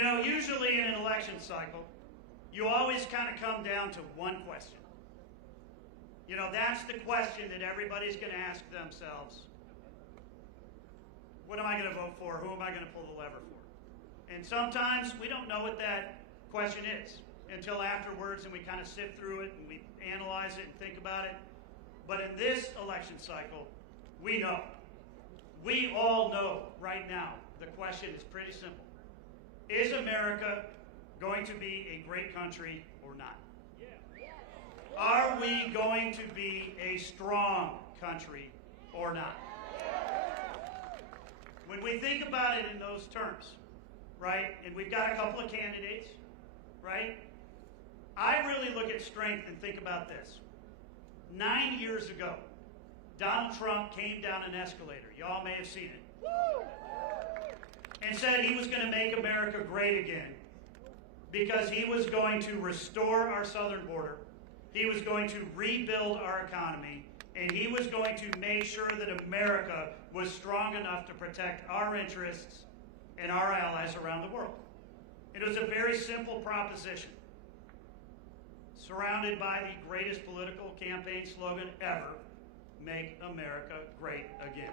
You know, usually in an election cycle, you always kind of come down to one question. You know, that's the question that everybody's going to ask themselves. What am I going to vote for? Who am I going to pull the lever for? And sometimes we don't know what that question is until afterwards, and we kind of sift through it and we analyze it and think about it. But in this election cycle, we know. We all know right now the question is pretty simple. Is America going to be a great country or not? Are we going to be a strong country or not? When we think about it in those terms, right, and we've got a couple of candidates, right, I really look at strength and think about this. 9 years ago, Donald Trump came down an escalator. Y'all may have seen it. And said he was going to make America great again because he was going to restore our southern border, he was going to rebuild our economy, and he was going to make sure that America was strong enough to protect our interests and our allies around the world. It was a very simple proposition, surrounded by the greatest political campaign slogan ever, make America great again.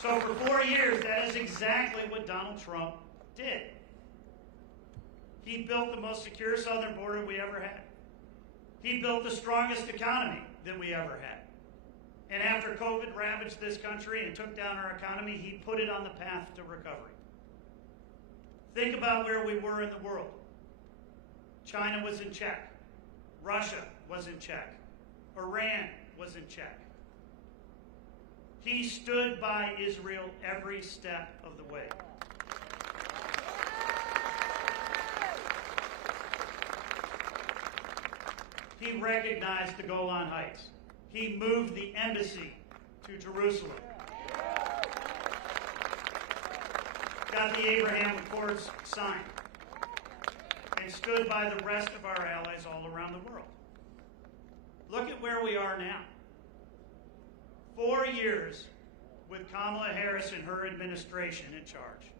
So for 4 years, that is exactly what Donald Trump did. He built the most secure southern border we ever had. He built the strongest economy that we ever had. And after COVID ravaged this country and took down our economy, he put it on the path to recovery. Think about where we were in the world. China was in check. Russia was in check. Iran was in check. He stood by Israel every step of the way. He recognized the Golan Heights. He moved the embassy to Jerusalem. Got the Abraham Accords signed. And stood by the rest of our allies all around the world. Look at where we are now. 4 years with Kamala Harris and her administration in charge.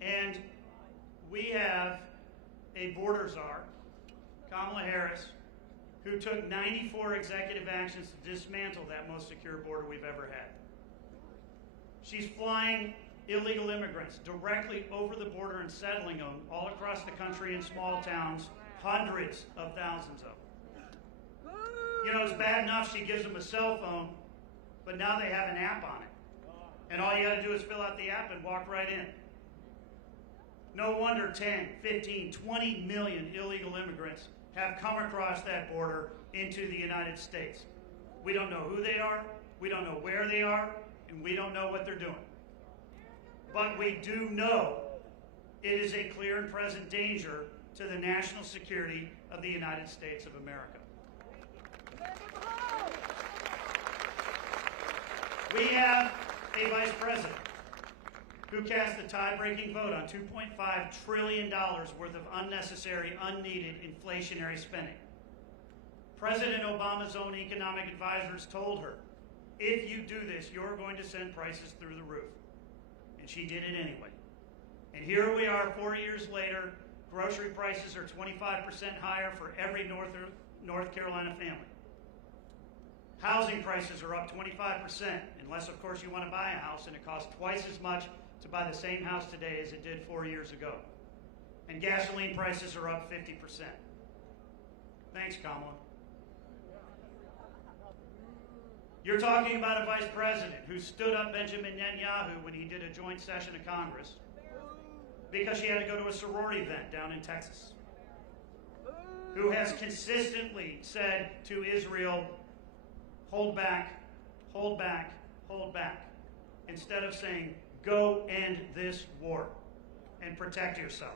And we have a border czar, Kamala Harris, who took 94 executive actions to dismantle that most secure border we've ever had. She's flying illegal immigrants directly over the border and settling them all across the country in small towns, hundreds of thousands of them. You know, it's bad enough she gives them a cell phone, but now they have an app on it. And all you got to do is fill out the app and walk right in. No wonder 10, 15, 20 million illegal immigrants have come across that border into the United States. We don't know who they are, we don't know where they are, and we don't know what they're doing. But we do know it is a clear and present danger to the national security of the United States of America. We have a vice president who cast a tie-breaking vote on $2.5 trillion worth of unnecessary, unneeded inflationary spending. President Obama's own economic advisors told her, if you do this, you're going to send prices through the roof. And she did it anyway. And here we are 4 years later, grocery prices are 25% higher for every North Carolina family. Housing prices are up 25%, unless of course you want to buy a house and it costs twice as much to buy the same house today as it did 4 years ago. And gasoline prices are up 50%. Thanks, Kamala. You're talking about a vice president who stood up Benjamin Netanyahu when he did a joint session of Congress because she had to go to a sorority event down in Texas. Who has consistently said to Israel, hold back, hold back, hold back, instead of saying, go end this war and protect yourself.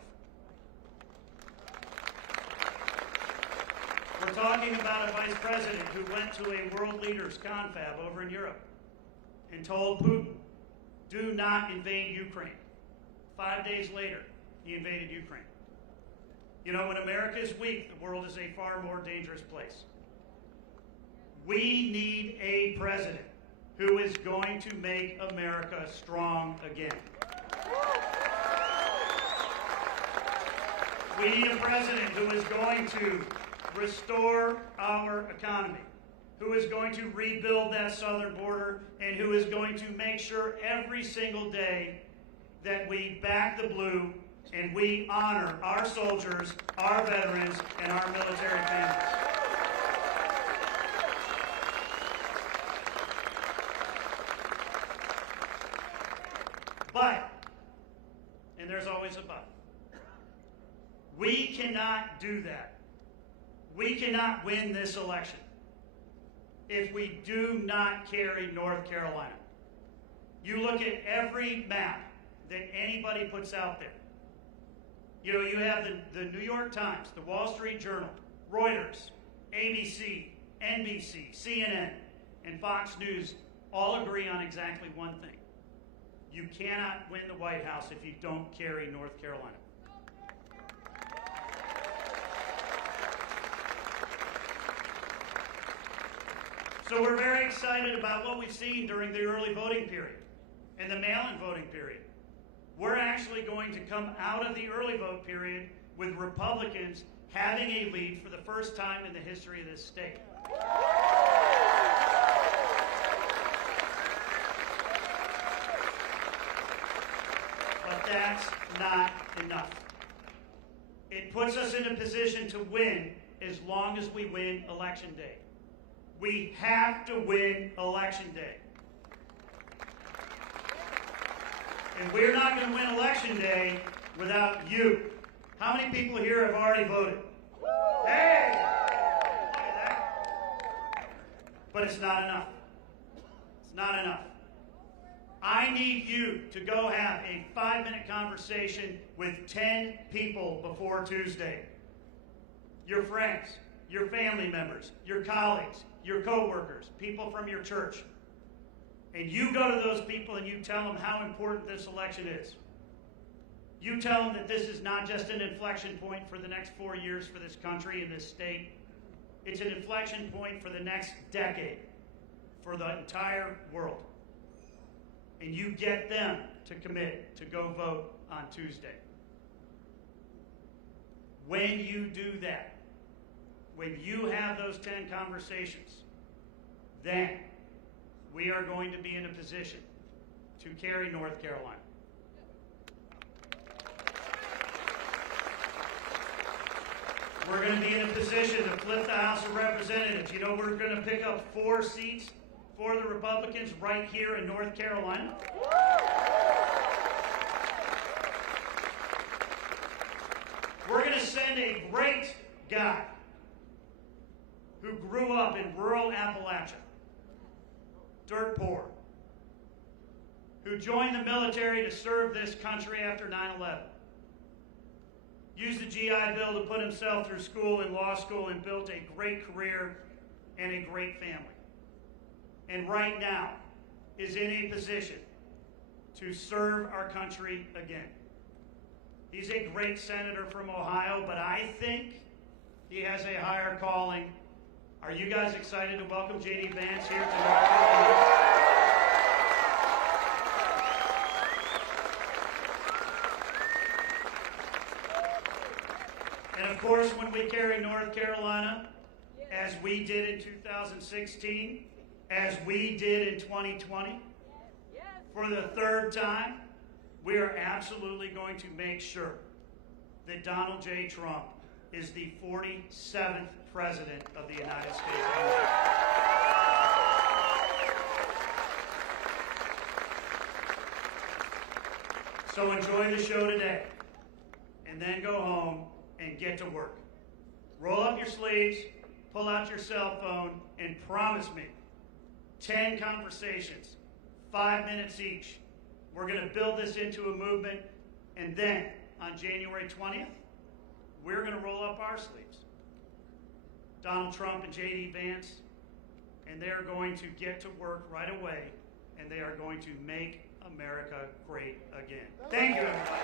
We're talking about a vice president who went to a world leaders confab over in Europe and told Putin, do not invade Ukraine. 5 days later, he invaded Ukraine. You know, when America is weak, the world is a far more dangerous place. We need a president who is going to make America strong again. We need a president who is going to restore our economy, who is going to rebuild that southern border, and who is going to make sure every single day that we back the blue and we honor our soldiers, our veterans, and our military families. But, and there's always a but, we cannot do that. We cannot win this election if we do not carry North Carolina. You look at every map that anybody puts out there. You know, you have the New York Times, the Wall Street Journal, Reuters, ABC, NBC, CNN, and Fox News all agree on exactly one thing. You cannot win the White House if you don't carry North Carolina. So we're very excited about what we've seen during the early voting period and the mail-in voting period. We're actually going to come out of the early vote period with Republicans having a lead for the first time in the history of this state. But that's not enough. It puts us in a position to win as long as we win Election Day. We have to win Election Day. And we're not going to win Election Day without you. How many people here have already voted? Hey! Look at that. But it's not enough. It's not enough. I need you to go have a 5-minute conversation with 10 people before Tuesday. Your friends, your family members, your colleagues, your co-workers, people from your church. And you go to those people and you tell them how important this election is. You tell them that this is not just an inflection point for the next 4 years for this country and this state. It's an inflection point for the next decade, for the entire world. And you get them to commit to go vote on Tuesday. When you do that, when you have those 10 conversations, then we are going to be in a position to carry North Carolina. We're going to be in a position to flip the House of Representatives. You know, we're going to pick up 4 seats for the Republicans right here in North Carolina. We're going to send a great guy who grew up in rural Appalachia, dirt poor, who joined the military to serve this country after 9/11, used the GI Bill to put himself through school and law school and built a great career and a great family. And right now is in a position to serve our country again. He's a great senator from Ohio, but I think he has a higher calling. Are you guys excited to welcome J.D. Vance here to North Carolina? And of course, when we carry North Carolina, as we did in 2016, as we did in 2020, for the 3rd time, we are absolutely going to make sure that Donald J. Trump is the 47th President of the United States of America. So enjoy the show today, and then go home and get to work. Roll up your sleeves, pull out your cell phone, and promise me 10 conversations, 5 minutes each. We're going to build this into a movement, and then on January 20th, we're going to roll up our sleeves. Donald Trump and J.D. Vance, and they're going to get to work right away, and they are going to make America great again. Thank you, everybody.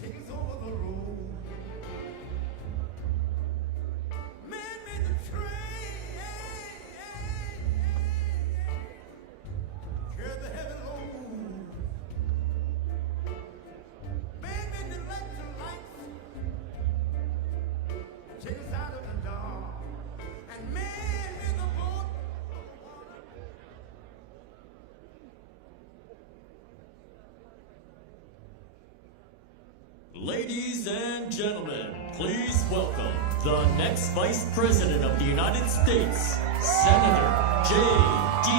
take us over the road. Man made the train, carry the heavy load. Man made the electric lights, take us out of the dark. And man made the boat. Ladies and gentlemen, please welcome the next Vice President of the United States, Senator J.D.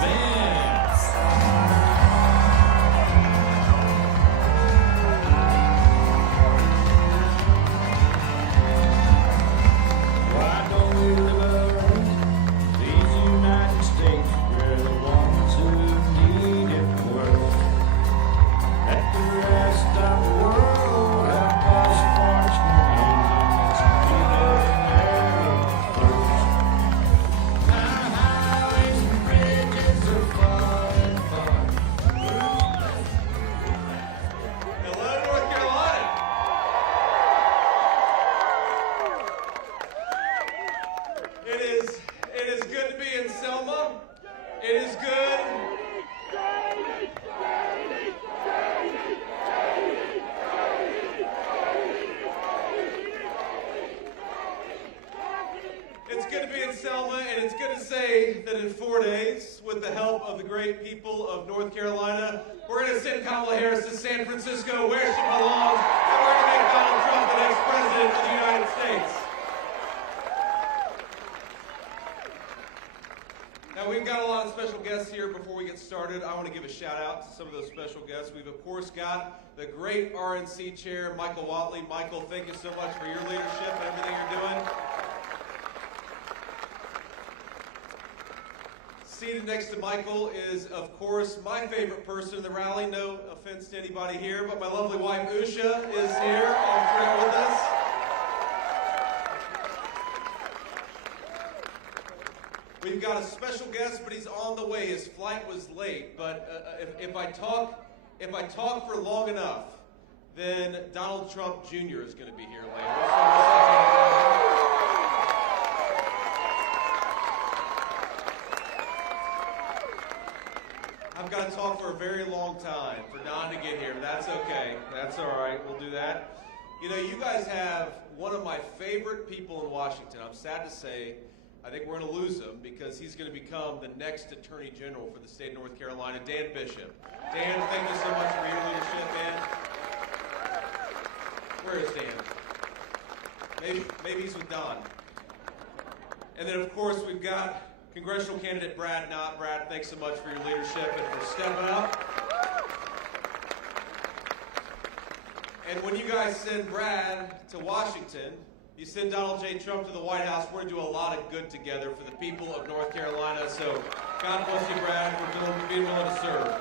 Vance. Why don't we love these United States? We're the ones who need it worst. Let the rest of the world help us fortunate. Our highways and bridges are falling apart. Hello, North Carolina. It is good to be in Selma. It is good. It's good to be in Selma, and it's good to say that in 4 days, with the help of the great people of North Carolina, we're going to send Kamala Harris to San Francisco, where she belongs, and we're going to make Donald Trump the next president of the United States. Now, we've got a lot of special guests here. Before we get started, I want to give a shout out to some of those special guests. We've, of course, got the great RNC chair, Michael Watley. Michael, thank you so much for your leadership and everything you're doing. Seated next to Michael is, of course, my favorite person in the rally. No offense to anybody here, but my lovely wife, Usha, is here on trail with us. We've got a special guest, but he's on the way. His flight was late, but if I talk for long enough, then Donald Trump Jr. is going to be here later. I've got to talk for a very long time for Don to get here. That's okay. That's all right. We'll do that. You know, you guys have one of my favorite people in Washington. I'm sad to say, I think we're going to lose him because he's going to become the next Attorney General for the state of North Carolina, Dan Bishop. Dan, thank you so much for your leadership, man. Where is Dan? Maybe he's with Don. And then, of course, we've got congressional candidate Brad Knott. Brad, thanks so much for your leadership and for stepping up. And when you guys send Brad to Washington, you send Donald J. Trump to the White House, we're going to do a lot of good together for the people of North Carolina. So God bless you, Brad, for being willing to serve.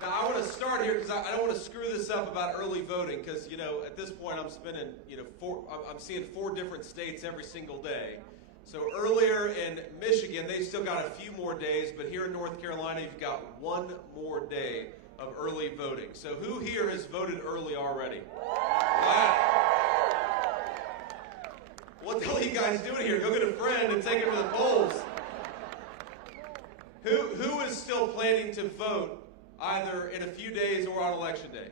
Now, I want to start here because I don't want to screw this up about early voting because, you know, at this point I'm spending, I'm seeing 4 different states every single day. So earlier in Michigan, they've still got a few more days, but here in North Carolina, you've got 1 more day of early voting. So who here has voted early already? Wow. What the hell are you guys doing here? Go get a friend and take it to the polls. Who is still planning to vote either in a few days or on Election Day?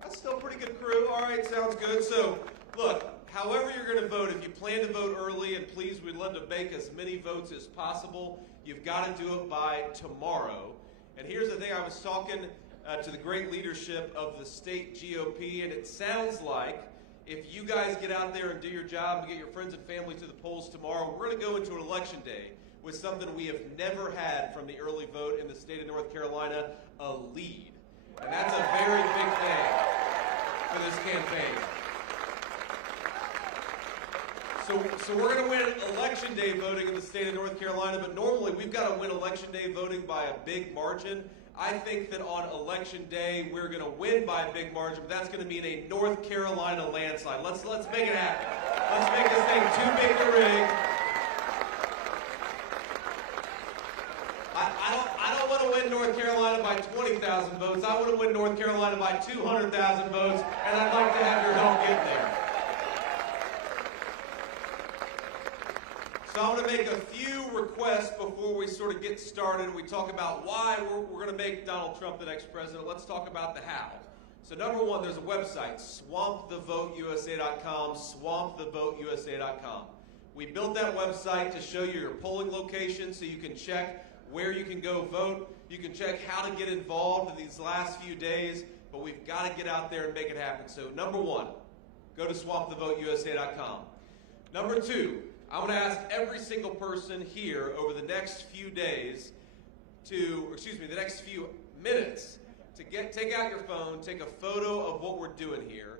That's still a pretty good crew. All right, sounds good. So, look, however you're going to vote, if you plan to vote early, and please, we'd love to make as many votes as possible, you've got to do it by tomorrow. And here's the thing, I was talking to the great leadership of the state GOP, and it sounds like if you guys get out there and do your job and get your friends and family to the polls tomorrow, we're going to go into an election day with something we have never had from the early vote in the state of North Carolina, a lead. And that's a very big thing for this campaign. So we're going to win Election Day voting in the state of North Carolina, but normally we've got to win Election Day voting by a big margin. I think that on Election Day we're going to win by a big margin, but that's going to mean a North Carolina landslide. Let's make it happen. Let's make this thing too big to rig. I don't want to win North North Carolina by 20,000 votes. I want to win North Carolina by 200,000 votes, and I'd like to have your help get there. So I'm going to make a few requests before we sort of get started and we talk about why we're going to make Donald Trump the next president. Let's talk about the how. So number one, there's a website, swampthevoteusa.com, swampthevoteusa.com. We built that website to show you your polling location so you can check where you can go vote. You can check how to get involved in these last few days, but we've got to get out there and make it happen. So number one, go to swampthevoteusa.com. Number two, I'm going to ask every single person here over the next few days the next few minutes to take out your phone, take a photo of what we're doing here,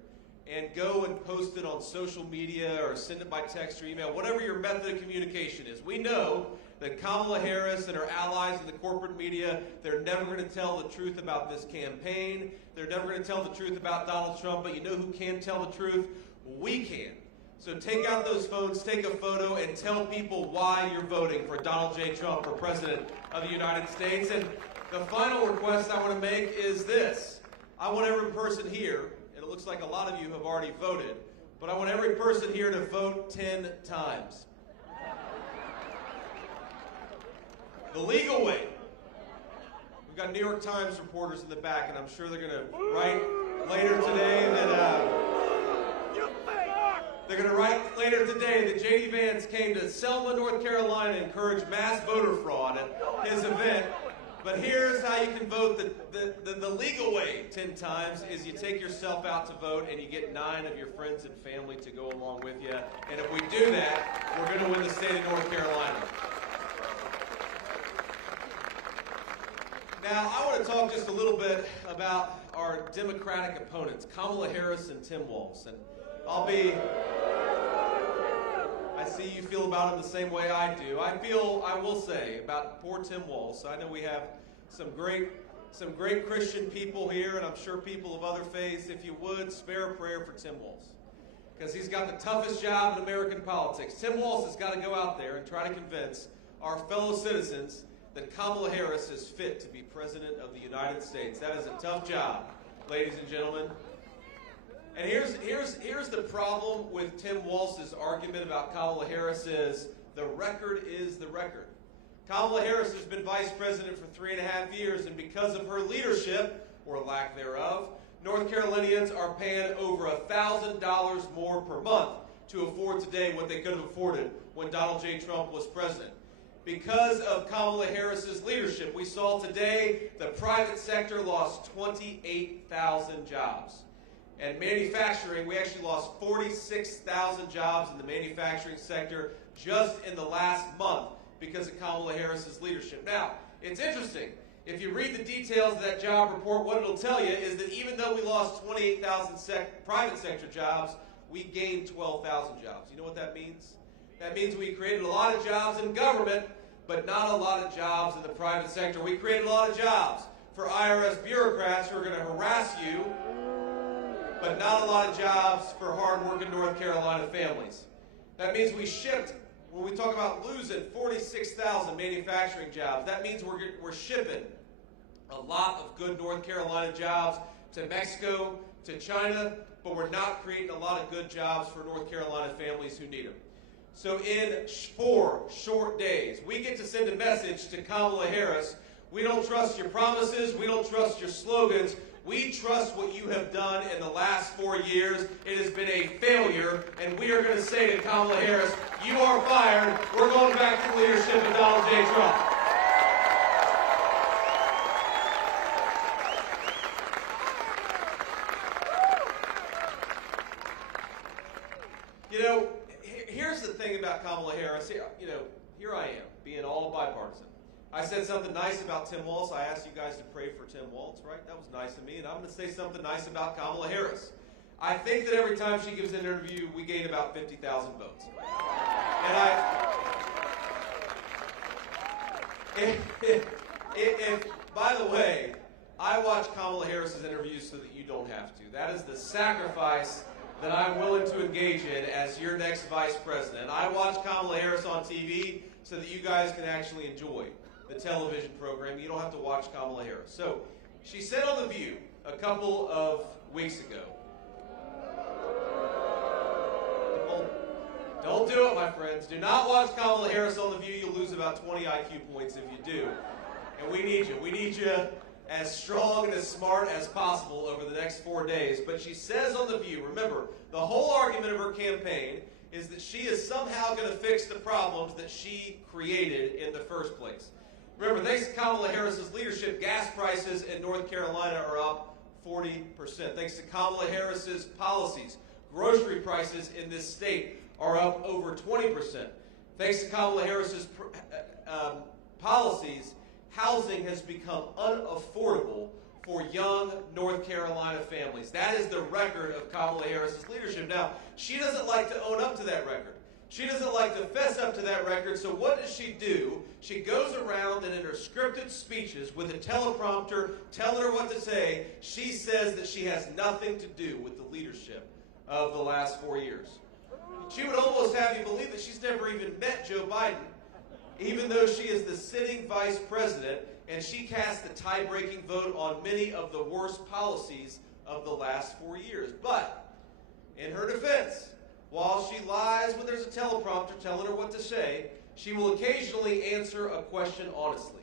and go and post it on social media or send it by text or email, whatever your method of communication is. We know that Kamala Harris and her allies in the corporate media, they're never going to tell the truth about this campaign. They're never going to tell the truth about Donald Trump, but you know who can tell the truth? We can. So take out those phones, take a photo, and tell people why you're voting for Donald J. Trump for President of the United States. And the final request I want to make is this. I want every person here, and it looks like a lot of you have already voted, but I want every person here to vote 10 times. The legal way. We've got New York Times reporters in the back, and I'm sure they're going to write later today that J.D. Vance came to Selma, North Carolina to encourage mass voter fraud at his event. But here's how you can vote the legal way 10 times is you take yourself out to vote and you get 9 of your friends and family to go along with you. And if we do that, we're going to win the state of North Carolina. Now, I want to talk just a little bit about our Democratic opponents, Kamala Harris and Tim Walz. And I see you feel about him the same way I do. I will say, about poor Tim Walz. I know we have some great Christian people here, and I'm sure people of other faiths. If you would, spare a prayer for Tim Walz, because he's got the toughest job in American politics. Tim Walz has got to go out there and try to convince our fellow citizens that Kamala Harris is fit to be President of the United States. That is a tough job, ladies and gentlemen. And here's the problem with Tim Walz's argument about Kamala Harris is the record is the record. Kamala Harris has been vice president for 3.5 years, and because of her leadership, or lack thereof, North Carolinians are paying over $1,000 more per month to afford today what they could have afforded when Donald J. Trump was president. Because of Kamala Harris's leadership, we saw today the private sector lost 28,000 jobs. And manufacturing, we actually lost 46,000 jobs in the manufacturing sector just in the last month because of Kamala Harris's leadership. Now, it's interesting. If you read the details of that job report, what it'll tell you is that even though we lost 28,000 private sector jobs, we gained 12,000 jobs. You know what that means? That means we created a lot of jobs in government, but not a lot of jobs in the private sector. We created a lot of jobs for IRS bureaucrats who are going to harass you, but not a lot of jobs for hard-working North Carolina families. That means we shipped, when we talk about losing 46,000 manufacturing jobs, that means we're shipping a lot of good North Carolina jobs to Mexico, to China, but we're not creating a lot of good jobs for North Carolina families who need them. So in 4 short days, we get to send a message to Kamala Harris. We don't trust your promises. We don't trust your slogans. We trust what you have done in the last 4 years. It has been a failure, and we are going to say to Kamala Harris, you are fired. We're going back to the leadership of Donald J. Trump. You know, here's the thing about Kamala Harris. Here I am, being all bipartisan. I said something nice about Tim Walz. I asked you guys to pray for Tim Walz, right? That was nice of me. And I'm going to say something nice about Kamala Harris. I think that every time she gives an interview, we gain about 50,000 votes. And by the way, I watch Kamala Harris's interviews so that you don't have to. That is the sacrifice that I'm willing to engage in as your next vice president. I watch Kamala Harris on TV so that you guys can actually enjoy the television program. You don't have to watch Kamala Harris. So she said on The View a couple of weeks ago, don't do it, my friends. Do not watch Kamala Harris on The View. You'll lose about 20 IQ points if you do. And we need you. We need you as strong and as smart as possible over the next 4 days. But she says on The View, remember, the whole argument of her campaign is that she is somehow going to fix the problems that she created in the first place. Remember, thanks to Kamala Harris's leadership, gas prices in North Carolina are up 40%. Thanks to Kamala Harris's policies, grocery prices in this state are up over 20%. Thanks to Kamala Harris's policies, housing has become unaffordable for young North Carolina families. That is the record of Kamala Harris's leadership. Now, she doesn't like to own up to that record. She doesn't like to fess up to that record, so what does she do? She goes around and in her scripted speeches with a teleprompter telling her what to say, she says that she has nothing to do with the leadership of the last 4 years. She would almost have you believe that she's never even met Joe Biden, even though she is the sitting vice president and she cast the tie-breaking vote on many of the worst policies of the last 4 years. But, in her defense, while she lies when there's a teleprompter telling her what to say, she will occasionally answer a question honestly.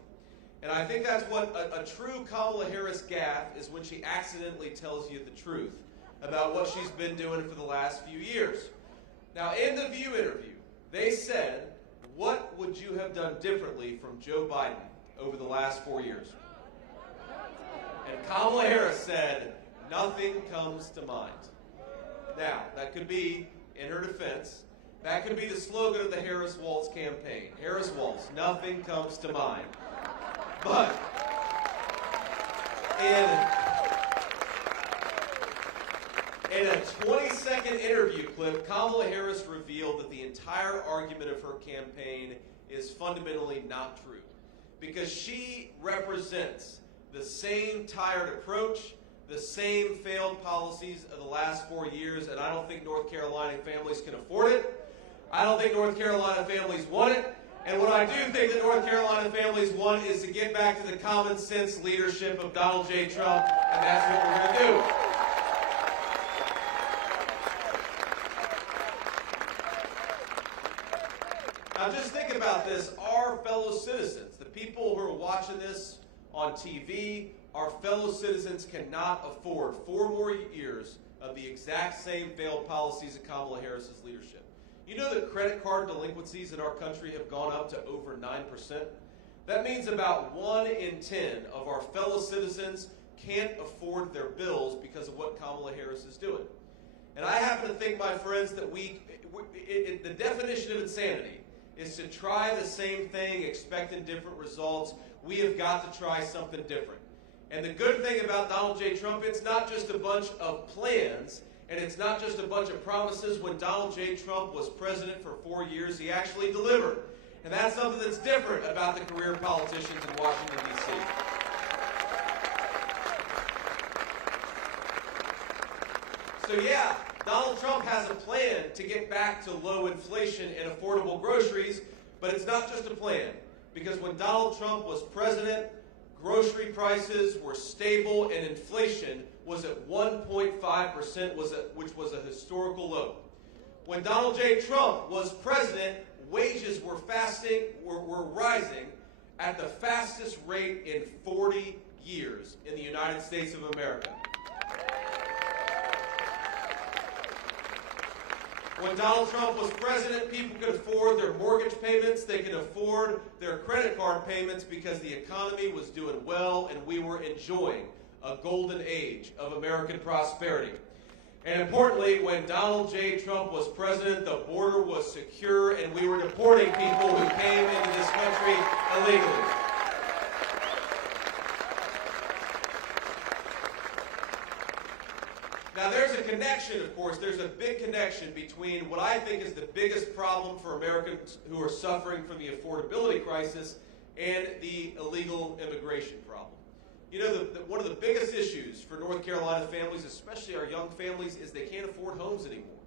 And I think that's what a true Kamala Harris gaffe is, when she accidentally tells you the truth about what she's been doing for the last few years. Now, in the View interview, they said, what would you have done differently from Joe Biden over the last 4 years? And Kamala Harris said, nothing comes to mind. Now, that could be, in her defense, that could be the slogan of the Harris Waltz campaign. Harris Waltz, nothing comes to mind. But in a 20-second interview clip, Kamala Harris revealed that the entire argument of her campaign is fundamentally not true, because she represents the same tired approach, the same failed policies of the last 4 years, and I don't think North Carolina families can afford it. I don't think North Carolina families want it. And what I do think that North Carolina families want is to get back to the common sense leadership of Donald J. Trump, and that's what we're going to do. Now just think about this. Our fellow citizens, the people who are watching this on TV, our fellow citizens cannot afford 4 more years of the exact same failed policies of Kamala Harris's leadership. You know that credit card delinquencies in our country have gone up to over 9%? That means about 1 in 10 of our fellow citizens can't afford their bills because of what Kamala Harris is doing. And I happen to think, my friends, that the definition of insanity is to try the same thing, expecting different results. We have got to try something different. And the good thing about Donald J. Trump, it's not just a bunch of plans, and it's not just a bunch of promises. When Donald J. Trump was president for 4 years, he actually delivered. And that's something that's different about the career politicians in Washington, D.C. So yeah, Donald Trump has a plan to get back to low inflation and affordable groceries, but it's not just a plan. Because when Donald Trump was president, grocery prices were stable and inflation was at 1.5%, which was a historical low. When Donald J. Trump was president, wages were rising at the fastest rate in 40 years in the United States of America. When Donald Trump was president, people could afford their mortgage payments, they could afford their credit card payments because the economy was doing well and we were enjoying a golden age of American prosperity. And importantly, when Donald J. Trump was president, the border was secure and we were deporting people who came into this country illegally. Now there's a connection, of course, there's a big connection between what I think is the biggest problem for Americans who are suffering from the affordability crisis and the illegal immigration problem. You know, one of the biggest issues for North Carolina families, especially our young families, is they can't afford homes anymore.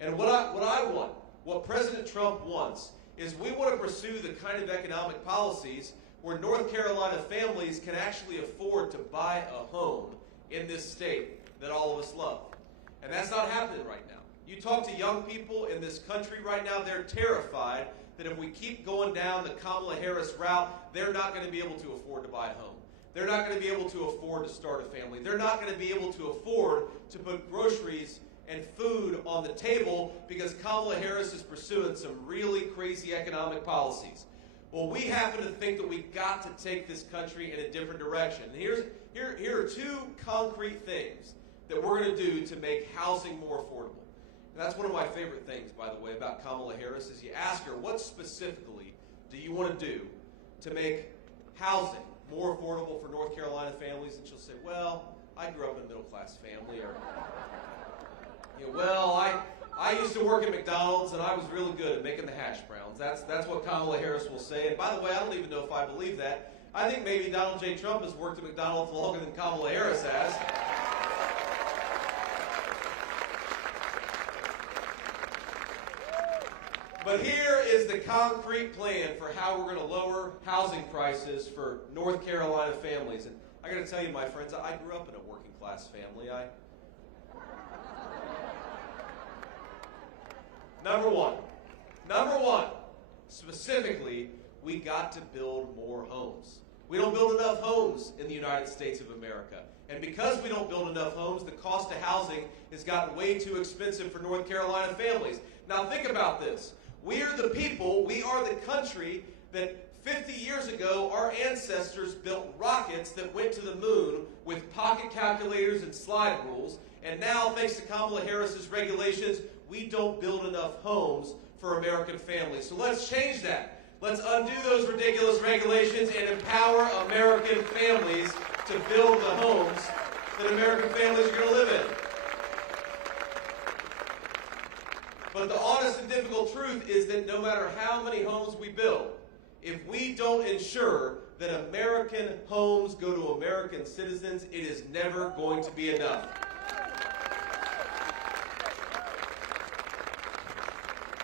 And what I want, what President Trump wants, is we want to pursue the kind of economic policies where North Carolina families can actually afford to buy a home in this state that all of us love. And that's not happening right now. You talk to young people in this country right now, they're terrified that if we keep going down the Kamala Harris route, they're not going to be able to afford to buy a home. They're not going to be able to afford to start a family. They're not going to be able to afford to put groceries and food on the table because Kamala Harris is pursuing some really crazy economic policies. Well, we happen to think that we've got to take this country in a different direction. And here are two concrete things that we're going to do to make housing more affordable. And that's one of my favorite things, by the way, about Kamala Harris, is you ask her, what specifically do you want to do to make housing more affordable for North Carolina families? And she'll say, well, I grew up in a middle-class family. Or, well, I used to work at McDonald's, and I was really good at making the hash browns. That's what Kamala Harris will say. And by the way, I don't even know if I believe that. I think maybe Donald J. Trump has worked at McDonald's longer than Kamala Harris has. But here is the concrete plan for how we're going to lower housing prices for North Carolina families. And I got to tell you, my friends, I grew up in a working class family. Number one, specifically, we got to build more homes. We don't build enough homes in the United States of America. And because we don't build enough homes, the cost of housing has gotten way too expensive for North Carolina families. Now think about this. We are the people, we are the country that 50 years ago our ancestors built rockets that went to the moon with pocket calculators and slide rules. And now, thanks to Kamala Harris's regulations, we don't build enough homes for American families. So let's change that. Let's undo those ridiculous regulations and empower American families to build the homes that American families are going to live in. But the honest and difficult truth is that no matter how many homes we build, if we don't ensure that American homes go to American citizens, it is never going to be enough.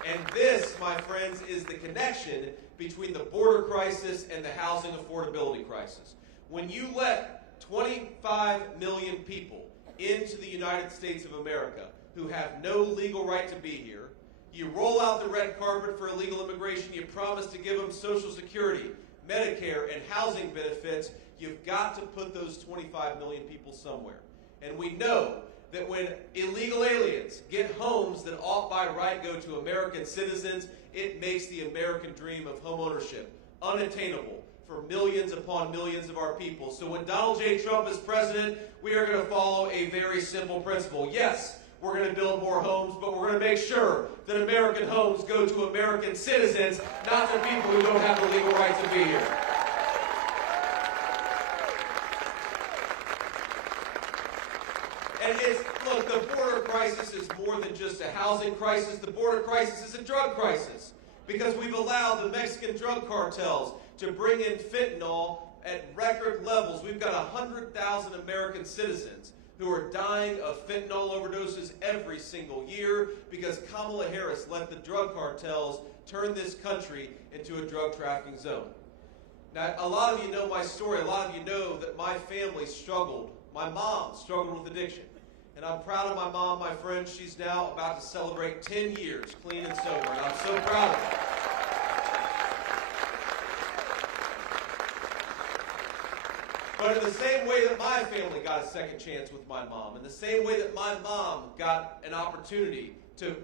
And this, my friends, is the connection between the border crisis and the housing affordability crisis. When you let 25 million people into the United States of America who have no legal right to be here, you roll out the red carpet for illegal immigration, you promise to give them Social Security, Medicare, and housing benefits, you've got to put those 25 million people somewhere. And we know that when illegal aliens get homes that ought by right go to American citizens, it makes the American dream of homeownership unattainable for millions upon millions of our people. So when Donald J. Trump is president, we are going to follow a very simple principle. Yes, we're going to build more homes, but we're going to make sure that American homes go to American citizens, not to people who don't have the legal right to be here. And look, the border crisis is more than just a housing crisis. The border crisis is a drug crisis because we've allowed the Mexican drug cartels to bring in fentanyl at record levels. We've got 100,000 American citizens who are dying of fentanyl overdoses every single year because Kamala Harris let the drug cartels turn this country into a drug trafficking zone. Now, a lot of you know my story. A lot of you know that my family struggled. My mom struggled with addiction. And I'm proud of my mom, my friend. She's now about to celebrate 10 years clean and sober, and I'm so proud of her. But in the same way that my family got a second chance with my mom, in the same way that my mom got an opportunity to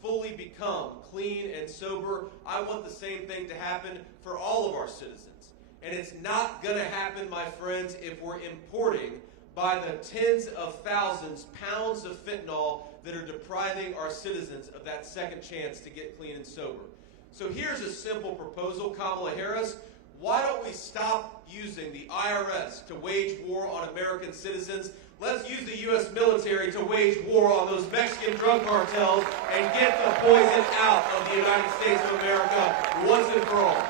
fully become clean and sober, I want the same thing to happen for all of our citizens. And it's not going to happen, my friends, if we're importing by the tens of thousands pounds of fentanyl that are depriving our citizens of that second chance to get clean and sober. So here's a simple proposal, Kamala Harris. Why don't we stop using the IRS to wage war on American citizens? Let's use the U.S. military to wage war on those Mexican drug cartels and get the poison out of the United States of America once and for all.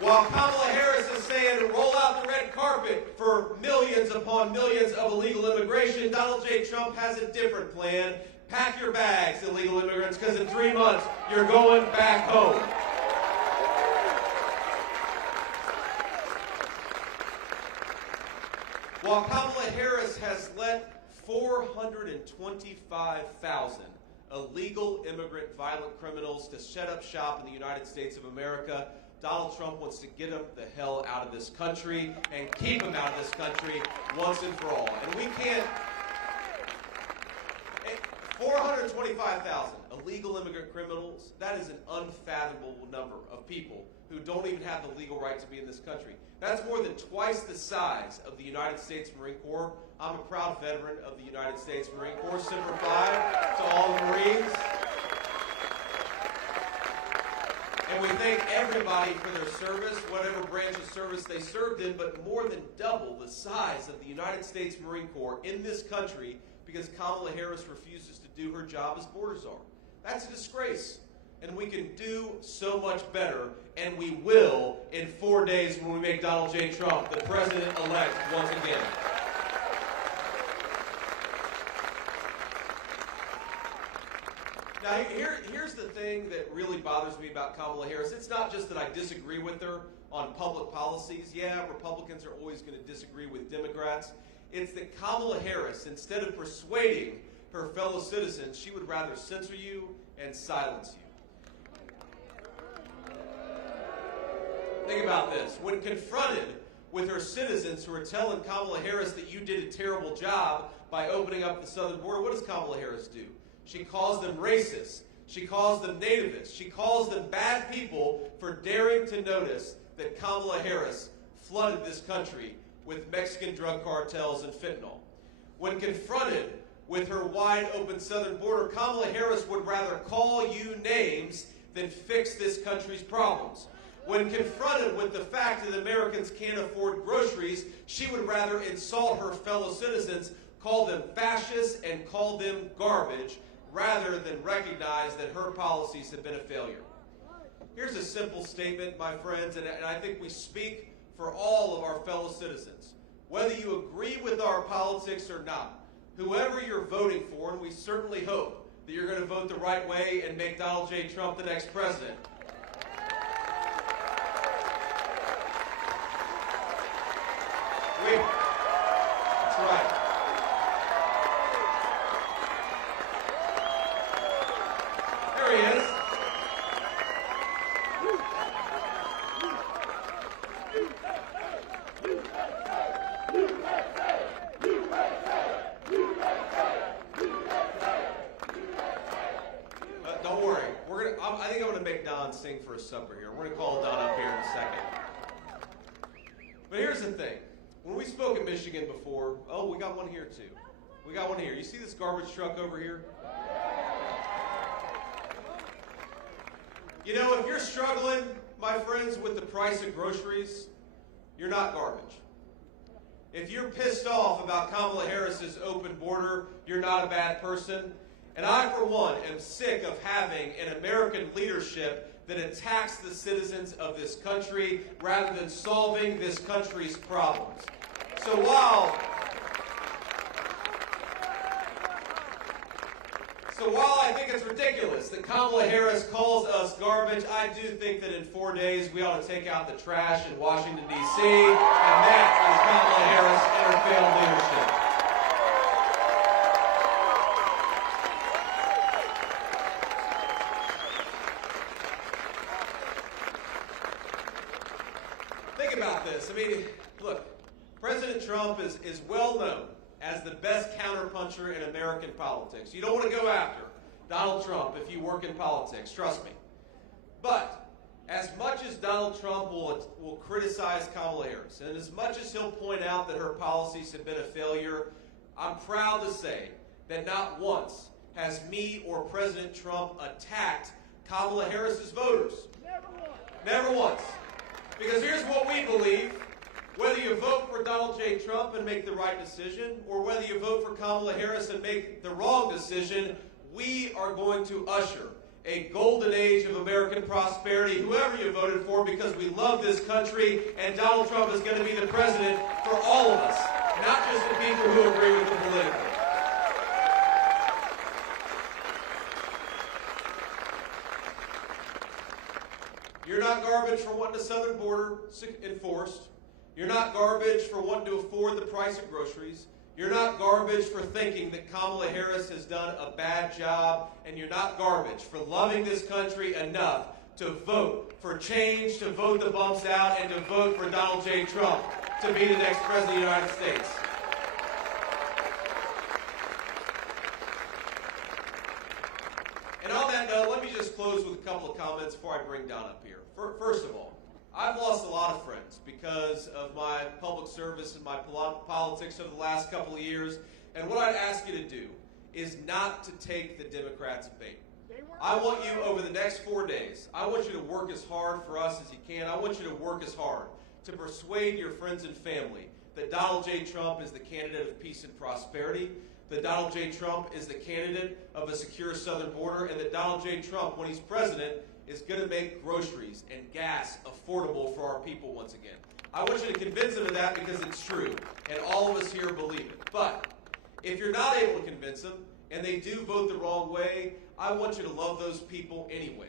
While Kamala Harris is saying roll out the red carpet for millions upon millions of illegal immigration, Donald J. Trump has a different plan. pack your bags, illegal immigrants, because in 3 months, you're going back home. While Kamala Harris has let 425,000 illegal immigrant violent criminals to shut up shop in the United States of America, Donald Trump wants to get them the hell out of this country and keep them out of this country once and for all. And we can't... 425,000 illegal immigrant criminals, that is an unfathomable number of people who don't even have the legal right to be in this country. That's more than twice the size of the United States Marine Corps. I'm a proud veteran of the United States Marine Corps. Semper Fi to all the Marines. And we thank everybody for their service, whatever branch of service they served in, but more than double the size of the United States Marine Corps in this country because Kamala Harris refuses to do her job as border czar. That's a disgrace. And we can do so much better, and we will in 4 days when we make Donald J. Trump the president-elect once again. Now, here's the thing that really bothers me about Kamala Harris. It's not just that I disagree with her on public policies. Yeah, Republicans are always going to disagree with Democrats. It's that Kamala Harris, instead of persuading her fellow citizens, she would rather censor you and silence you. Think about this. When confronted with her citizens who are telling Kamala Harris that you did a terrible job by opening up the southern border, what does Kamala Harris do? She calls them racist. She calls them nativists. She calls them bad people for daring to notice that Kamala Harris flooded this country with Mexican drug cartels and fentanyl. When confronted with her wide open southern border, Kamala Harris would rather call you names than fix this country's problems. When confronted with the fact that Americans can't afford groceries, she would rather insult her fellow citizens, call them fascists, and call them garbage, rather than recognize that her policies have been a failure. Here's a simple statement, my friends, and I think we speak for all of our fellow citizens. Whether you agree with our politics or not, whoever you're voting for, and we certainly hope that you're going to vote the right way and make Donald J. Trump the next president. That's right. There he is. Don't worry. I think I'm going to make Don sing for his supper here. We're going to call Don up here in a second. But here's the thing. When we spoke in Michigan before, oh, we got one here too. We got one here. You see this garbage truck over here? You know, if you're struggling, my friends, with the price of groceries, you're not garbage. If you're pissed off about Kamala Harris's open border, you're not a bad person. And I, for one, am sick of having an American leadership that attacks the citizens of this country rather than solving this country's problems. So while I think it's ridiculous that Kamala Harris calls us garbage, I do think that in 4 days we ought to take out the trash in Washington, D.C., and that is Kamala Harris and her failed leadership. Think about this. I mean, look, President Trump is well known as the best counterpuncher in American politics. You don't want to go after Donald Trump if you work in politics, trust me. But as much as Donald Trump will criticize Kamala Harris, and as much as he'll point out that her policies have been a failure, I'm proud to say that not once has me or President Trump attacked Kamala Harris's voters. Never once. Because here's what we believe. Whether you vote for Donald J. Trump and make the right decision, or whether you vote for Kamala Harris and make the wrong decision, we are going to usher a golden age of American prosperity, whoever you voted for, because we love this country, and Donald Trump is going to be the president for all of us, not just the people who agree with him politically. You're not garbage for wanting the southern border enforced. You're not garbage for wanting to afford the price of groceries. You're not garbage for thinking that Kamala Harris has done a bad job. And you're not garbage for loving this country enough to vote for change, to vote the bumps out, and to vote for Donald J. Trump to be the next president of the United States. And on that note, let me just close with a couple of comments before I bring Don up here. First of all, I've lost a lot of friends because of my public service and my politics over the last couple of years. And what I'd ask you to do is not to take the Democrats' bait. I want you, over the next 4 days, I want you to work as hard for us as you can. I want you to work as hard to persuade your friends and family that Donald J. Trump is the candidate of peace and prosperity, that Donald J. Trump is the candidate of a secure southern border, and that Donald J. Trump, when he's president, is going to make groceries and gas affordable for our people once again. I want you to convince them of that because it's true, and all of us here believe it. But if you're not able to convince them, and they do vote the wrong way, I want you to love those people anyway.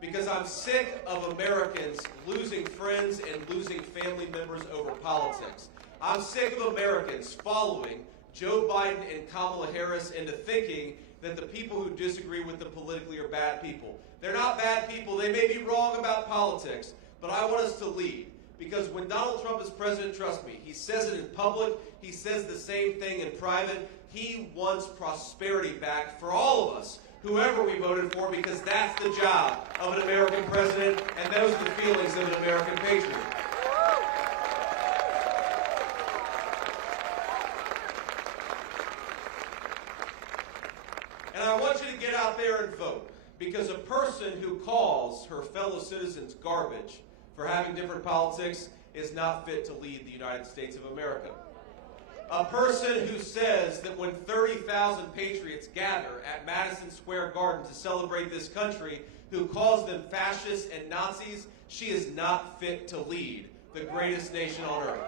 Because I'm sick of Americans losing friends and losing family members over politics. I'm sick of Americans following Joe Biden and Kamala Harris into thinking that the people who disagree with them politically are bad people. They're not bad people. They may be wrong about politics, but I want us to lead. Because when Donald Trump is president, trust me, he says it in public, he says the same thing in private. He wants prosperity back for all of us, whoever we voted for, because that's the job of an American president, and those are the feelings of an American patriot. And I want you to get out there and vote, because a person who calls her fellow citizens garbage for having different politics is not fit to lead the United States of America. A person who says that when 30,000 patriots gather at Madison Square Garden to celebrate this country, who calls them fascists and Nazis, she is not fit to lead the greatest nation on earth.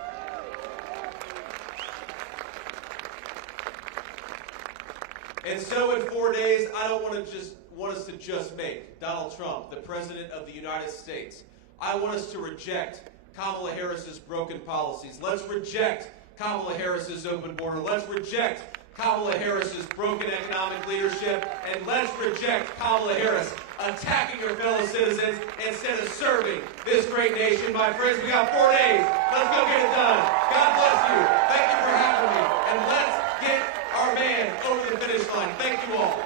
And so in 4 days, I don't want us to just make Donald Trump the President of the United States. I want us to reject Kamala Harris's broken policies. Let's reject Kamala Harris's open border. Let's reject Kamala Harris's broken economic leadership. And let's reject Kamala Harris attacking her fellow citizens instead of serving this great nation. My friends, we got 4 days. Let's go get it done. God bless you. Thank you for having me. And let's get our man over the finish line. Thank you all.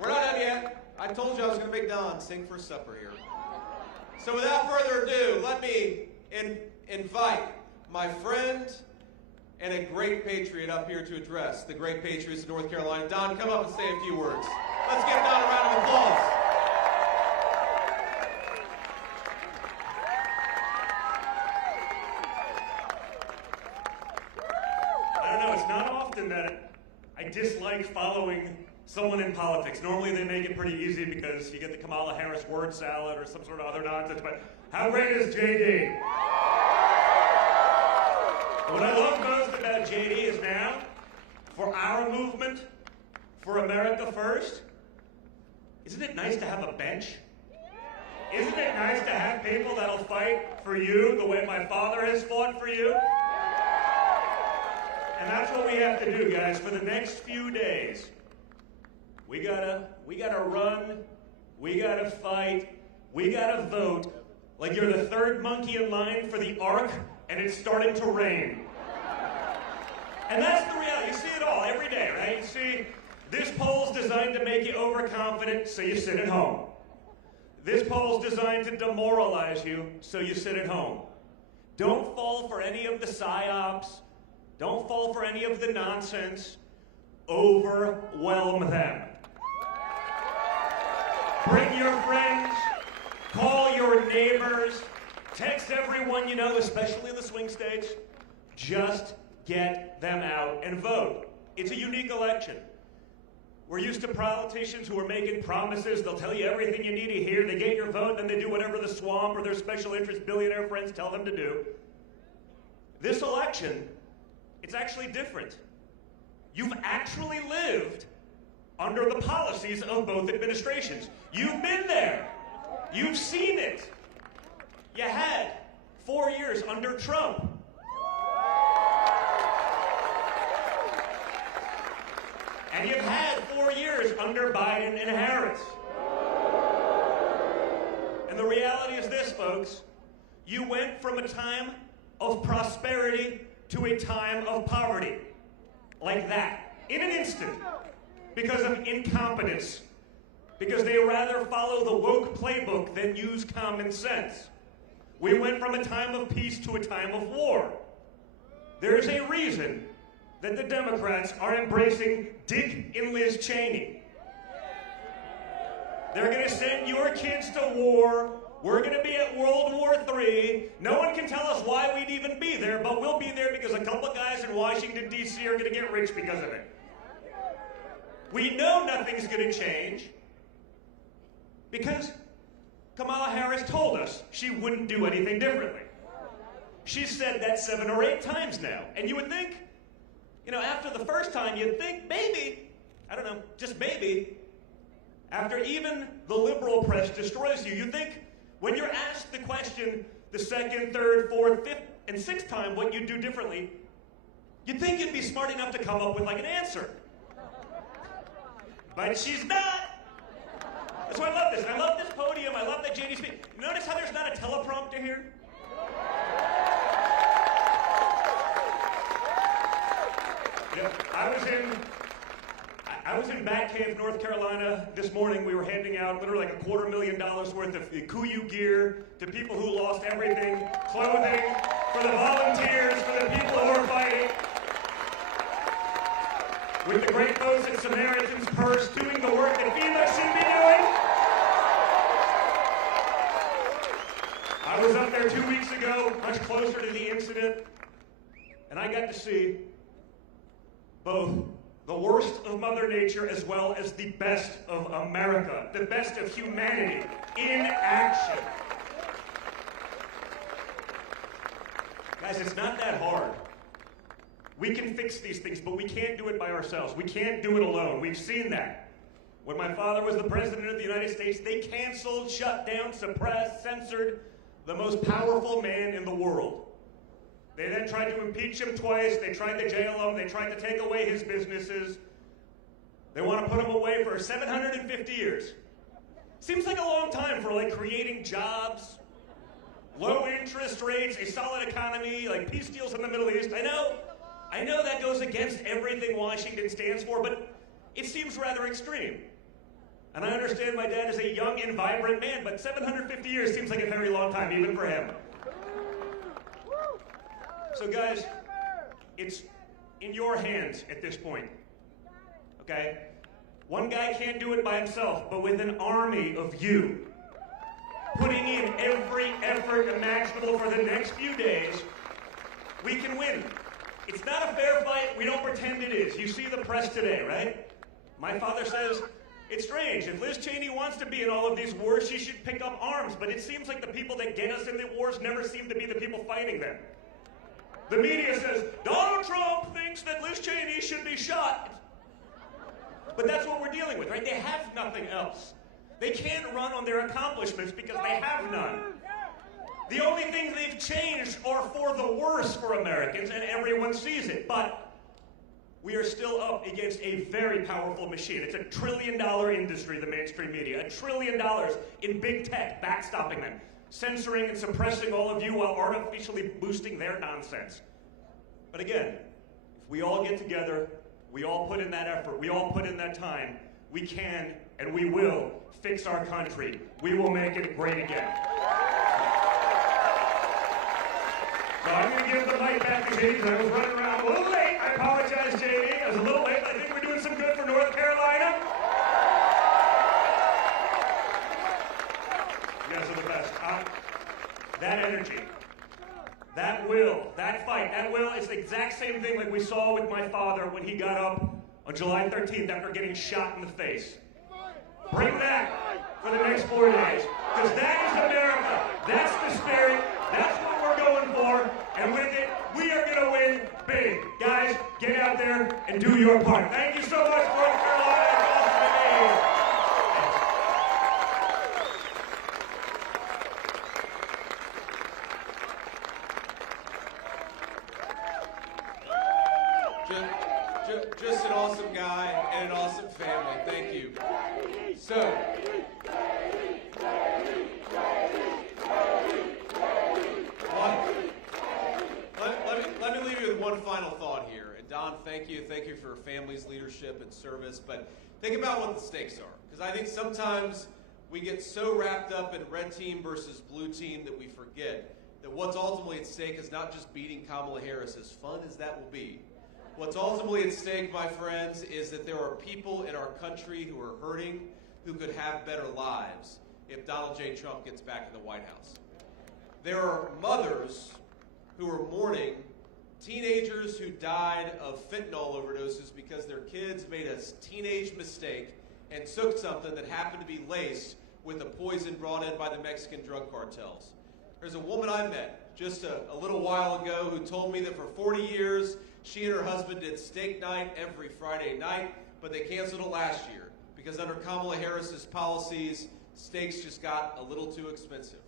We're not done yet. I told you I was going to make Don sing for supper here. So without further ado, let me invite my friend and a great patriot up here to address the great patriots of North Carolina. Don, come up and say a few words. Let's give Don a round of applause. I don't know, it's not often that I dislike following someone in politics. Normally they make it pretty easy because you get the Kamala Harris word salad or some sort of other nonsense, but how great is JD? What I love most about JD is now, for our movement, for America First, isn't it nice to have a bench? Isn't it nice to have people that'll fight for you the way my father has fought for you? And that's what we have to do, guys, for the next few days. We gotta run, we gotta fight, we gotta vote like you're the third monkey in line for the Ark and it's starting to rain. And that's the reality. You see it all every day, right? You see, this poll's designed to make you overconfident, so you sit at home. This poll's designed to demoralize you, so you sit at home. Don't fall for any of the psyops. Don't fall for any of the nonsense. Overwhelm them. Bring your friends, call your neighbors, text everyone you know, especially in the swing states. Just get them out and vote. It's a unique election. We're used to politicians who are making promises. They'll tell you everything you need to hear. They get your vote, then they do whatever the swamp or their special interest billionaire friends tell them to do. This election, it's actually different. You've actually lived under the policies of both administrations. You've been there. You've seen it. You had 4 years under Trump. And you've had 4 years under Biden and Harris. And the reality is this, folks. You went from a time of prosperity to a time of poverty. Like that. In an instant. Because of incompetence. Because they rather follow the woke playbook than use common sense. We went from a time of peace to a time of war. There is a reason that the Democrats are embracing Dick and Liz Cheney. They're going to send your kids to war. We're going to be at World War III. No one can tell us why we'd even be there, but we'll be there because a couple of guys in Washington, D.C. are going to get rich because of it. We know nothing's going to change because Kamala Harris told us she wouldn't do anything differently. She's said that 7 or 8 times now. And you would think, you know, after the first time, you'd think maybe, I don't know, just maybe, after even the liberal press destroys you, you'd think when you're asked the question the 2nd, 3rd, 4th, 5th, and 6th time what you'd do differently, you'd think you'd be smart enough to come up with like an answer. But she's not. That's why I love this. I love this podium. I love that JD speak. Notice how there's not a teleprompter here? You know, I was in Batcave, North Carolina this morning. We were handing out literally like $250,000 worth of Kuyu gear to people who lost everything, clothing, for the volunteers, for the people who are fighting. With the great folks at Samaritan's Purse doing the work that FEMA should be doing. I was up there 2 weeks ago, much closer to the incident, and I got to see both the worst of Mother Nature as well as the best of America, the best of humanity in action. Guys, it's not that hard. We can fix these things, but we can't do it by ourselves. We can't do it alone. We've seen that. When my father was the president of the United States, they canceled, shut down, suppressed, censored the most powerful man in the world. They then tried to impeach him twice. They tried to jail him. They tried to take away his businesses. They want to put him away for 750 years. Seems like a long time for like creating jobs, low interest rates, a solid economy, like peace deals in the Middle East. I know that goes against everything Washington stands for, but it seems rather extreme. And I understand my dad is a young and vibrant man, but 750 years seems like a very long time, even for him. So guys, it's in your hands at this point, okay? One guy can't do it by himself, but with an army of you, putting in every effort imaginable for the next few days, we can win. It's not a fair fight. We don't pretend it is. You see the press today, right? My father says, it's strange. If Liz Cheney wants to be in all of these wars, she should pick up arms. But it seems like the people that get us in the wars never seem to be the people fighting them. The media says, Donald Trump thinks that Liz Cheney should be shot. But that's what we're dealing with, right? They have nothing else. They can't run on their accomplishments because they have none. The only things they've changed are for the worse for Americans, and everyone sees it. But we are still up against a very powerful machine. It's $1 trillion industry, the mainstream media. $1 trillion in big tech, backstopping them, censoring and suppressing all of you while artificially boosting their nonsense. But again, if we all get together, we all put in that effort, we all put in that time, we can and we will fix our country. We will make it great again. So I'm going to give the mic back to JD because I was running around a little late. I apologize, JD. I was a little late, but I think we're doing some good for North Carolina. You guys are the best. That energy, that will, that fight, that will is the exact same thing like we saw with my father when he got up on July 13th after getting shot in the face. Bring that for the next 4 days, because that is America. That's the spirit. That's what we're going for. And with it, we are going to win big. Guys, Get out there and do your part. Thank you so much, North Carolina. That's all for me. Just an awesome guy and an awesome family. Thank you. So, let me leave you with one final thought here. And Don, thank you. Thank you for your family's leadership and service. But think about what the stakes are. Because I think sometimes we get so wrapped up in red team versus blue team that we forget that what's ultimately at stake is not just beating Kamala Harris, as fun as that will be. What's ultimately at stake, my friends, is that there are people in our country who are hurting, who could have better lives if Donald J. Trump gets back in the White House. There are mothers who are mourning teenagers who died of fentanyl overdoses because their kids made a teenage mistake and took something that happened to be laced with the poison brought in by the Mexican drug cartels. There's a woman I met just a little while ago who told me that for 40 years, she and her husband did steak night every Friday night, but they canceled it last year because under Kamala Harris's policies, steaks just got a little too expensive.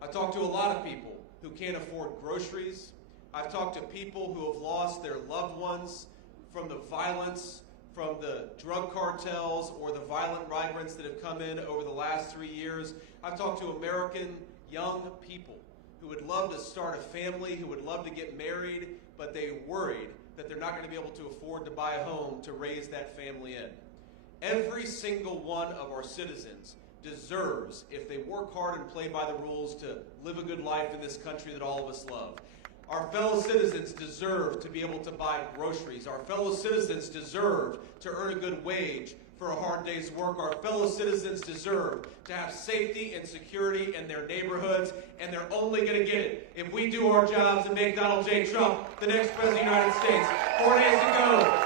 I talked to a lot of people who can't afford groceries. I've talked to people who have lost their loved ones from the violence, from the drug cartels, or the violent migrants that have come in over the last 3 years. I've talked to American young people who would love to start a family, who would love to get married, but they're worried that they're not going to be able to afford to buy a home to raise that family in. Every single one of our citizens deserves, if they work hard and play by the rules, to live a good life in this country that all of us love. Our fellow citizens deserve to be able to buy groceries. Our fellow citizens deserve to earn a good wage for a hard day's work. Our fellow citizens deserve to have safety and security in their neighborhoods, and they're only going to get it if we do our jobs and make Donald J. Trump the next president of the United States. 4 days ago,